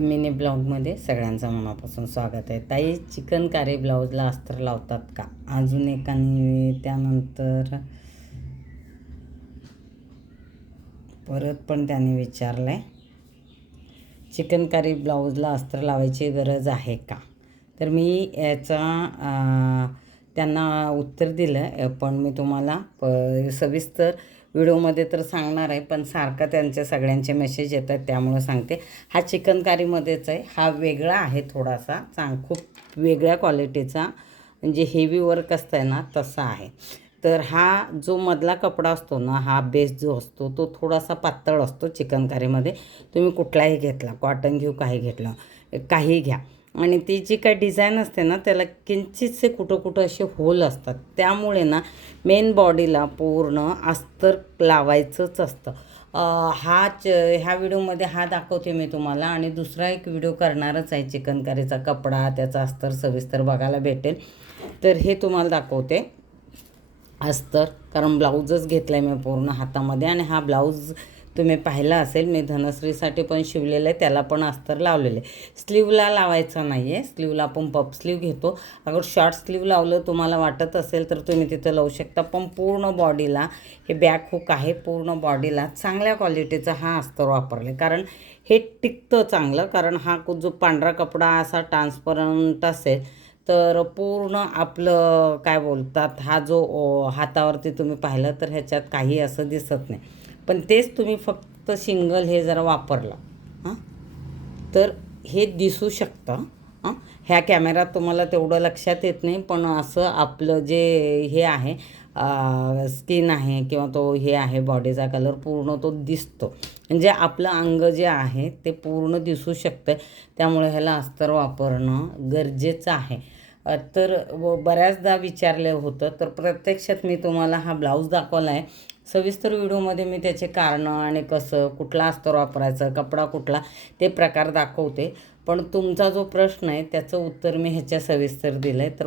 Mini ब्लॉगमध्ये सगळ्यांचं मनापासून स्वागत आहे. ताई चिकनकारी ब्लाऊजला अस्तर लावतात का? अजून एकाने त्यानंतर परत पण त्याने विचारलं आहे चिकनकारी ब्लाऊजला अस्त्र लावायची गरज आहे का? तर मी याचा त्यांना उत्तर दिलं पण मी तुम्हाला प सविस्तर व्हिडिओमध्ये तर सांगणार आहे पण सारखा त्यांचे सगळ्यांचे मेसेज येतात त्यामुळं सांगते. हा चिकनकारीमध्येच आहे. हा वेगळा आहे थोडासा चांग खूप वेगळ्या क्वालिटीचा म्हणजे हेवी वर्क असतं आहे ना तसा आहे. तर हा जो मधला कपडा असतो ना हा बेस जो असतो तो थोडासा पातळ असतो चिकनकारीमध्ये. तुम्ही कुठलाही घेतला कॉटन घेऊ काही घेतलं काही घ्या. आणि ती जी काय डिझाईन असते ना त्याला किंचितसे कुठं कुठं असे होल असतात. त्यामुळे ना मेन बॉडीला पूर्ण अस्तर लावायचंच असतं. हा च ह्या व्हिडिओमध्ये हा दाखवते मी तुम्हाला आणि दुसरा एक व्हिडिओ करणारच आहे चिकनकारीचा कपडा त्याचा अस्तर सविस्तर बघायला भेटेल. तर हे तुम्हाला दाखवते. अस्तर कारण ब्लाऊजच घेतला आहे मी पूर्ण हातामध्ये आणि हा ब्लाऊज तुम्ही पाहिला असेल मी धनश्रीसाठी पण शिवलेलं आहे त्याला पण अस्तर लावलेलं आहे. स्लीवला लावायचं नाही आहे स्लीवला आपण पप स्लीव घेतो. अगर शॉर्ट स्लीव लावलं तुम्हाला वाटत असेल तर तुम्ही तिथं लावू शकता पण पूर्ण बॉडीला हे बॅक हुक आहे पूर्ण बॉडीला चांगल्या क्वालिटीचा हा अस्तर वापरले. कारण हे टिकतं चांगलं कारण हा जो पांढरा कपडा असा ट्रान्सपरंट असेल तर पूर्ण आपलं काय बोलतात हा जो हातावरती तुम्ही पाहिलं तर ह्याच्यात काही असं दिसत नाही. पण तेच तुम्ही फक्त सिंगल हे जरा वापरला. हां? तर हे दिसू शकतं. हां? ह्या कॅमेरात तुम्हाला तेवढं लक्षात येत नाही पण असं आपलं जे हे आहे स्किन आहे किंवा तो हे आहे बॉडीचा कलर पूर्ण तो दिसतो. म्हणजे आपलं अंग जे आहे ते पूर्ण दिसू शकतं त्यामुळे ह्याला अस्तर वापरणं गरजेचं आहे. तर व बऱ्याचदा विचारलं होतं तर प्रत्यक्षात मी तुम्हाला हा ब्लाऊज दाखवला आहे सविस्तर व्हिडिओमध्ये मी त्याचे कारणं आणि कसं कुठला अस्तर वापरायचं कपडा कुठला ते प्रकार दाखवते. पण तुमचा जो प्रश्न आहे त्याचं उत्तर मी ह्याच्या सविस्तर दिलं आहे तर